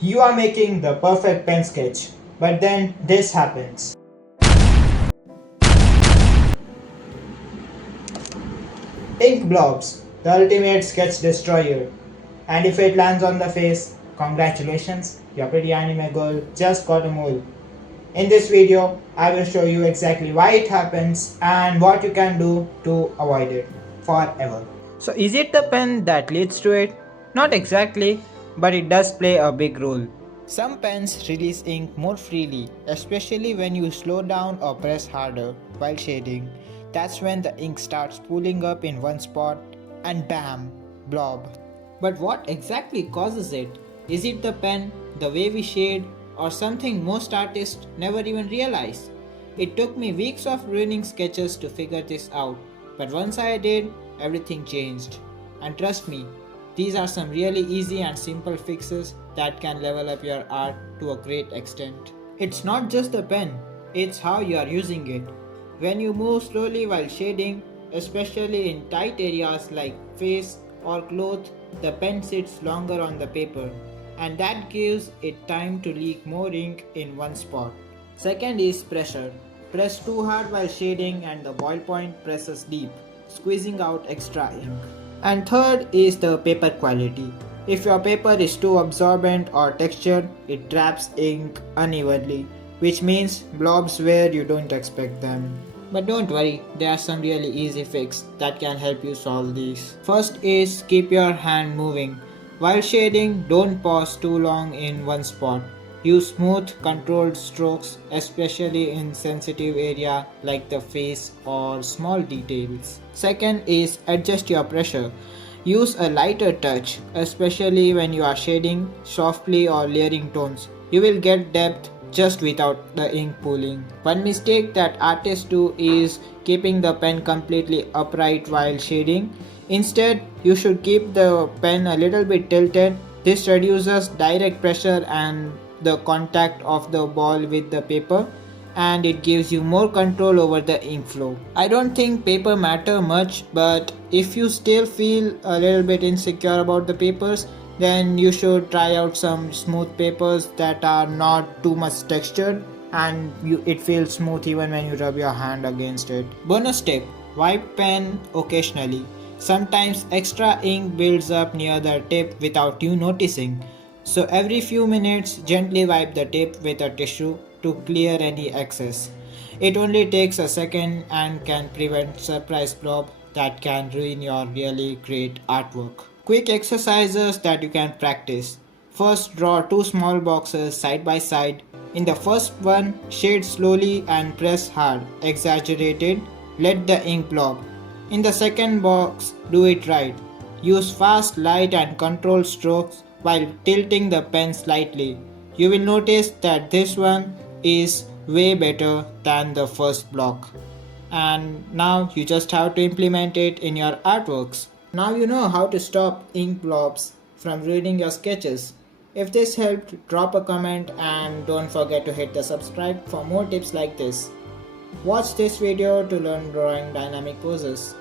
You are making the perfect pen sketch, but then this happens. Ink blobs, the ultimate sketch destroyer. And if it lands on the face, congratulations, your pretty anime girl just got a mole. In this video, I will show you exactly why it happens and what you can do to avoid it forever. So is it the pen that leads to it? Not exactly, but it does play a big role. Some pens release ink more freely, especially when you slow down or press harder while shading. That's when the ink starts pooling up in one spot and bam, blob. But what exactly causes it? Is it the pen, the way we shade, or something most artists never even realize? It took me weeks of ruining sketches to figure this out, but once I did, everything changed. And trust me, these are some really easy and simple fixes that can level up your art to a great extent. It's not just the pen, it's how you are using it. When you move slowly while shading, especially in tight areas like face or cloth, the pen sits longer on the paper, and that gives it time to leak more ink in one spot. Second is pressure. Press too hard while shading and the ballpoint presses deep, squeezing out extra ink. And third is the paper quality. If your paper is too absorbent or textured, it traps ink unevenly, which means blobs where you don't expect them. But don't worry, there are some really easy fixes that can help you solve these. First is keep your hand moving. While shading, don't pause too long in one spot. Use smooth, controlled strokes, especially in sensitive area like the face or small details. Second is adjust your pressure. Use a lighter touch, especially when you are shading softly or layering tones. You will get depth just without the ink pooling. One mistake that artists do is keeping the pen completely upright while shading. Instead, you should keep the pen a little bit tilted. This reduces direct pressure and the contact of the ball with the paper, and it gives you more control over the ink flow. I don't think paper matter much, but if you still feel a little bit insecure about the papers, then you should try out some smooth papers that are not too much textured and it feels smooth even when you rub your hand against it. Bonus tip, wipe pen occasionally. Sometimes extra ink builds up near the tip without you noticing. So every few minutes, gently wipe the tip with a tissue to clear any excess. It only takes a second and can prevent surprise blob that can ruin your really great artwork. Quick exercises that you can practice. First, draw two small boxes side by side. In the first one, shade slowly and press hard, exaggerated, let the ink blob. In the second box, do it right. Use fast, light and controlled strokes while tilting the pen slightly. You will notice that this one is way better than the first block. And now you just have to implement it in your artworks. Now you know how to stop ink blobs from ruining your sketches. If this helped, drop a comment and don't forget to hit the subscribe for more tips like this. Watch this video to learn drawing dynamic poses.